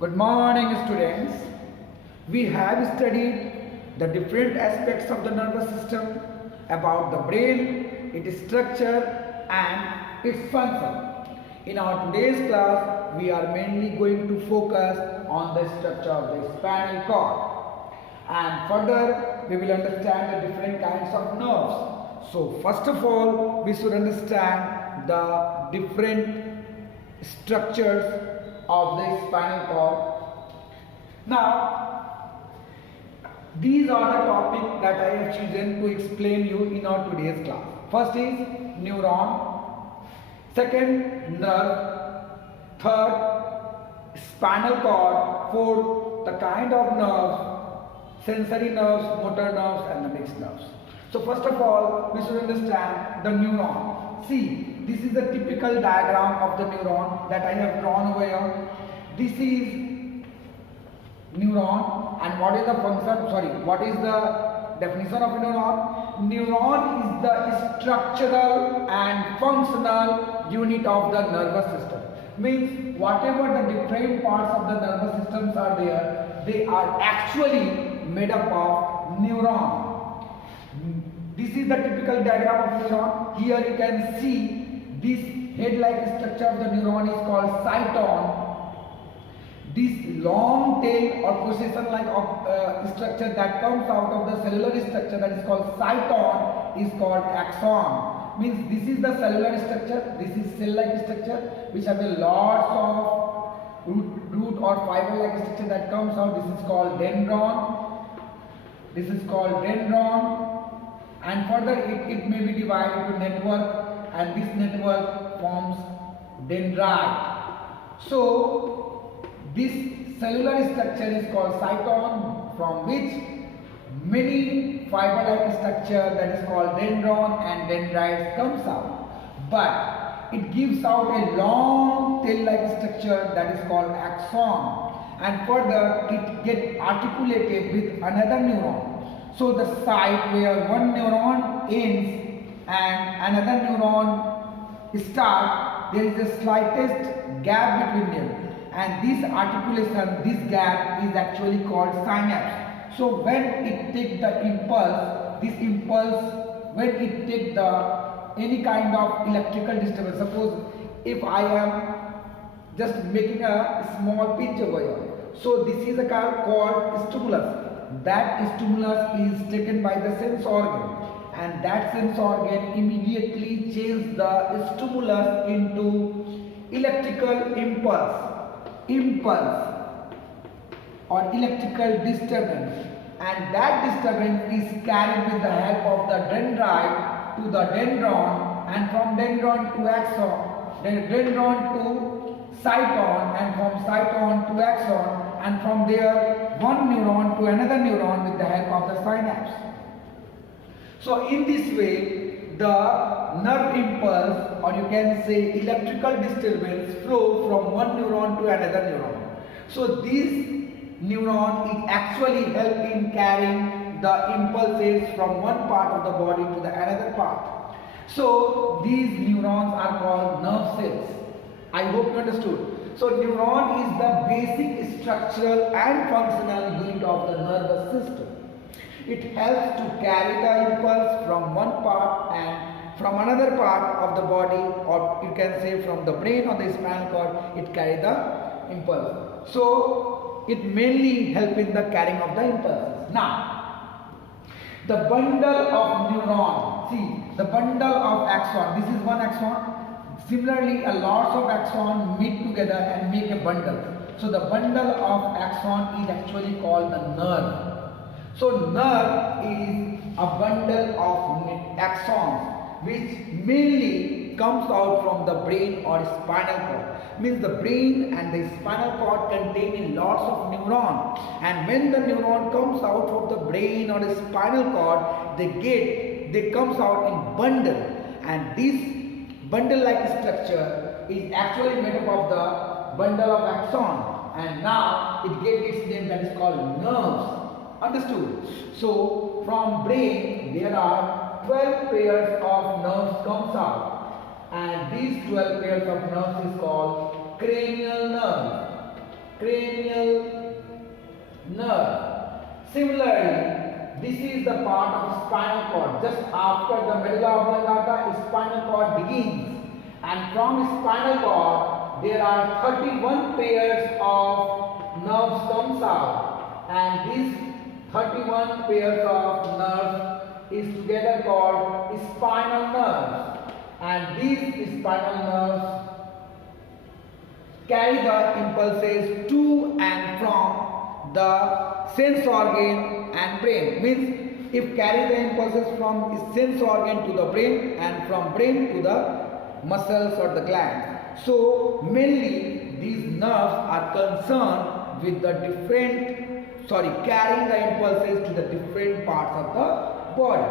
Good morning, students. We have studied the different aspects of the nervous system, about the brain, its structure and its function. In our today's class, we are mainly going to focus on the structure of the spinal cord. And further, we will understand the different kinds of nerves. So, first of all, we should understand the different structures of the spinal cord. Now, these are the topics that I have chosen to explain you in our today's class. First is neuron, second nerve, third spinal cord, fourth the kind of nerves, sensory nerves, motor nerves and the mixed nerves. So first of all, we should understand the neuron. See, this is the typical diagram of the neuron that I have drawn over here. This is neuron, and what is the function, what is the definition of neuron? Neuron is the structural and functional unit of the nervous system. Means whatever the different parts of the nervous systems are there, they are actually made up of neuron. This is the typical diagram of neuron. Here you can see this head-like structure of the neuron is called cyton. This long tail or procession-like structure that comes out of the cellular structure, that is called cyton, is called axon. Means this is the cellular structure, this is cell-like structure which have a lots of root or fiber-like structure that comes out. This is called dendron. This is called dendron. And further it may be divided into network, and this network forms dendrite. So this cellular structure is called cyton, from which many fiber-like structure that is called dendron and dendrites comes out. But it gives out a long tail-like structure that is called axon, and further it gets articulated with another neuron. So the site where one neuron ends and another neuron starts, there is the slightest gap between them. And this articulation, this gap is actually called synapse. So when it takes the impulse, this impulse, when it takes the any kind of electrical disturbance, suppose if I am just making a small pitch over here. So this is a called stimulus. That stimulus is taken by the sense organ, and that sense organ immediately changes the stimulus into electrical impulse or electrical disturbance, and that disturbance is carried with the help of the dendrite to the dendron, and from dendron to axon, dendron to cyton, and from cyton to axon, and from there one neuron to another neuron with the help of the synapse. So in this way the nerve impulse, or you can say electrical disturbance, flow from one neuron to another neuron. So this neuron is actually help in carrying the impulses from one part of the body to the another part. So these neurons are called nerve cells. I hope you understood. So neuron is the basic structural and functional unit of the nervous system. It helps to carry the impulse from one part and from another part of the body, or you can say from the brain or the spinal cord, it carries the impulse. So it mainly helps in the carrying of the impulses. Now, the bundle of neuron, see the bundle of axon, this is one axon. Similarly, a lots of axons meet together and make a bundle. So the bundle of axon is actually called the nerve. So nerve is a bundle of axons which mainly comes out from the brain or spinal cord. Means the brain and the spinal cord contain lots of neurons, and when the neuron comes out of the brain or the spinal cord, they comes out in bundle, and this bundle-like structure is actually made up of the bundle of axon, and now it gets its name, that is called nerves. Understood? So from brain there are 12 pairs of nerves comes out, and these 12 pairs of nerves is called cranial nerve. cranial nerve. Similarly, this is the part of spinal cord. Just after the medulla oblongata, spinal cord begins, and from spinal cord there are 31 pairs of nerves comes out, and these 31 pairs of nerves is together called spinal nerves, and these spinal nerves carry the impulses to and from the sense organ and brain. Means if carry the impulses from sense organ to the brain and from brain to the muscles or the glands. So mainly these nerves are concerned with the carrying the impulses to the different parts of the body.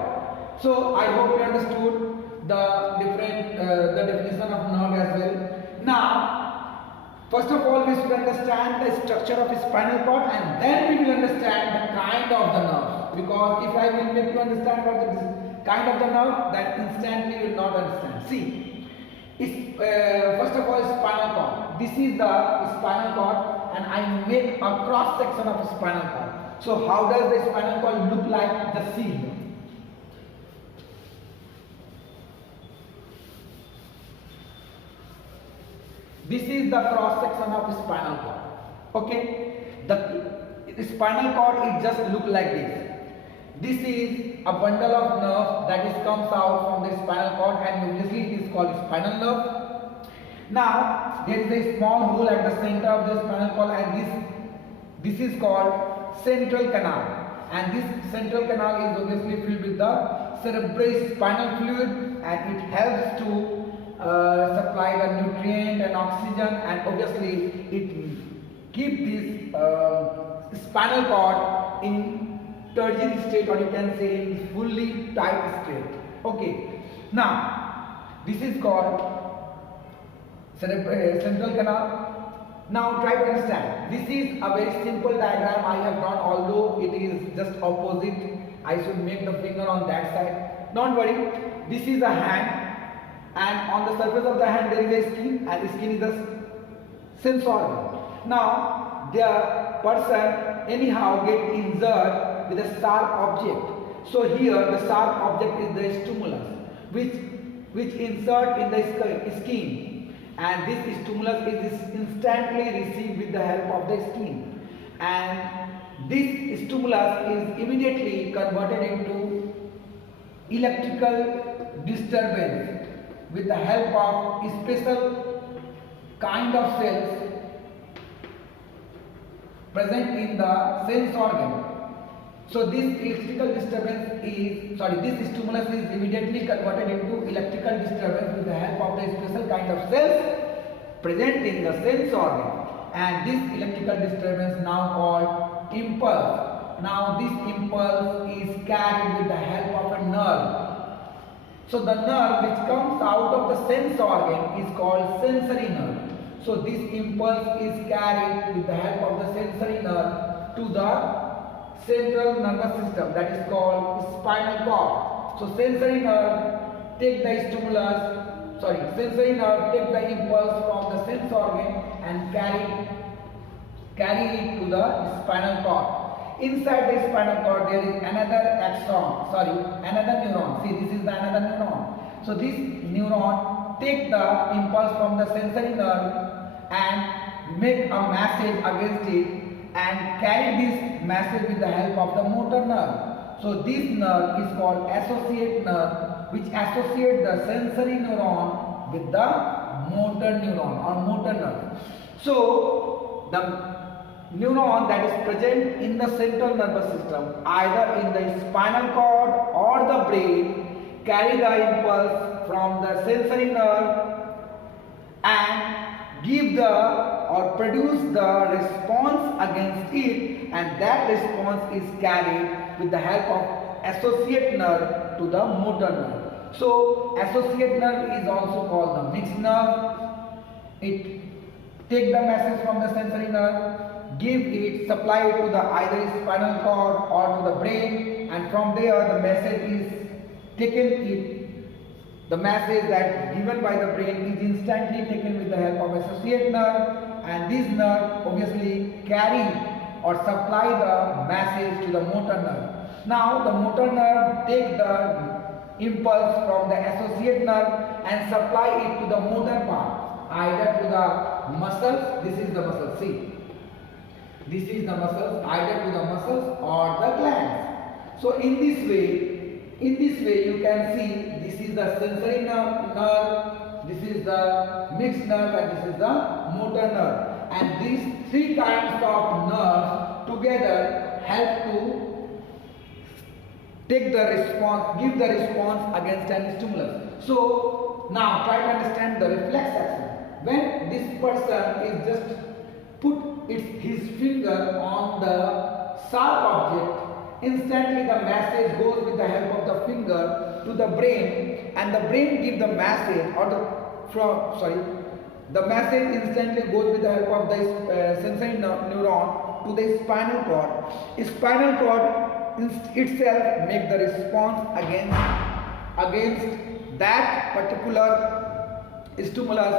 So I hope you understood the definition of nerve as well. Now, first of all, we should understand the structure of spinal cord, and then we will understand the kind of the nerve. Because if I will make you understand about the kind of the nerve, then instantly you will not understand. See, first of all, spinal cord. This is the spinal cord, and I make a cross section of spinal cord. So how does the spinal cord look like? Just see here. This is the cross section of spinal cord. Okay, the spinal cord is just look like this. This is a bundle of nerve that is comes out from the spinal cord, and obviously it is called spinal nerve. Now there is a small hole at the center of the spinal cord, and this is called central canal, and this central canal is obviously filled with the cerebral spinal fluid, and it helps to supply the nutrient and oxygen, and obviously it keep this spinal cord in tertiary state, or you can say in fully tight state. Okay, now this is called central canal. Now try to understand. This is a very simple diagram I have drawn, although it is just opposite. I should make the finger on that side. Don't worry. This is a hand, and on the surface of the hand there is a skin, and the skin is the sense organ. Now the person anyhow get injured with a sharp object. So here the sharp object is the stimulus which insert in the skin, and this stimulus is instantly received with the help of the skin, and this stimulus is immediately converted into electrical disturbance with the help of special kind of cells present in the sense organ. So this electrical disturbance this stimulus is immediately converted into electrical disturbance with the help of the special kind of cells present in the sense organ, and this electrical disturbance now called impulse. Now this impulse is carried with the help of a nerve. So the nerve which comes out of the sense organ is called sensory nerve. So this impulse is carried with the help of the sensory nerve to the central nervous system, that is called spinal cord. So sensory nerve take the impulse from the sense organ and carry it to the spinal cord. Inside the spinal cord there is another neuron. See, this is the another neuron. So this neuron take the impulse from the sensory nerve and make a message against it and carry this message with the help of the motor nerve. So this nerve is called associate nerve, which associates the sensory neuron with the motor neuron or motor nerve. So the neuron that is present in the central nervous system, either in the spinal cord or the brain, carry the impulse from the sensory nerve and give or produce the response against it, and that response is carried with the help of associate nerve to the motor nerve. So associate nerve is also called the mixed nerve. It take the message from the sensory nerve, supply it to the either spinal cord or to the brain, and from there the message is taken. The message that given by the brain is instantly taken with the help of associate nerve, and this nerve obviously carry or supply the message to the motor nerve. Now the motor nerve take the impulse from the associate nerve and supply it to the motor part, either to the muscles. This is the muscle, see. This is the muscles, either to the muscles or the glands. So in this way you can see this is the sensory nerve, this is the mixed nerve, and this is the motor nerve. And these three kinds of nerves together help to take the response, give the response against an stimulus. So now try to understand the reflex action. When this person is just put his finger on the sharp object, instantly the message goes with the help of the finger to the brain, and the brain gives the message, or the message instantly goes with the help of the sensory neuron to the spinal cord. Spinal cord itself make the response against that particular stimulus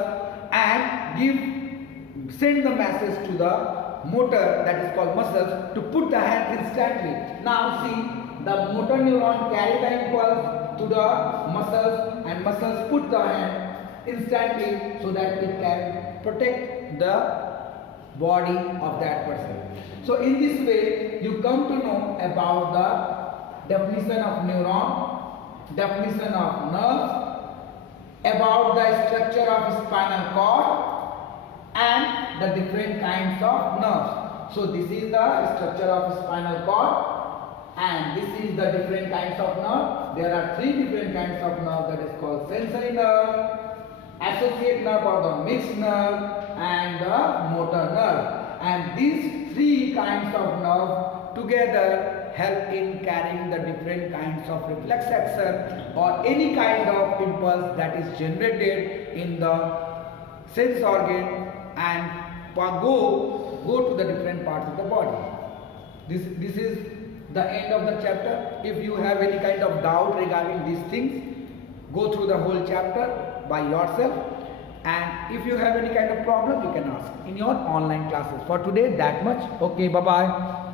and send the message to the motor, that is called muscles, to put the hand instantly. Now see, the motor neuron carry the impulse to the muscles, and muscles put the hand instantly so that it can protect the body of that person. So in this way you come to know about the definition of neuron, definition of nerves, about the structure of spinal cord and the different kinds of nerves. So this is the structure of spinal cord and this is the different kinds of nerve. There are three different kinds of nerve, that is called sensory nerve, associate nerve or the mixed nerve, and the motor nerve. And these three kinds of nerve together help in carrying the different kinds of reflex action or any kind of impulse that is generated in the sense organ and go to the different parts of the body. This is the end of the chapter. If you have any kind of doubt regarding these things, go through the whole chapter by yourself. And if you have any kind of problem, you can ask in your online classes. For today, that much. Okay, bye-bye.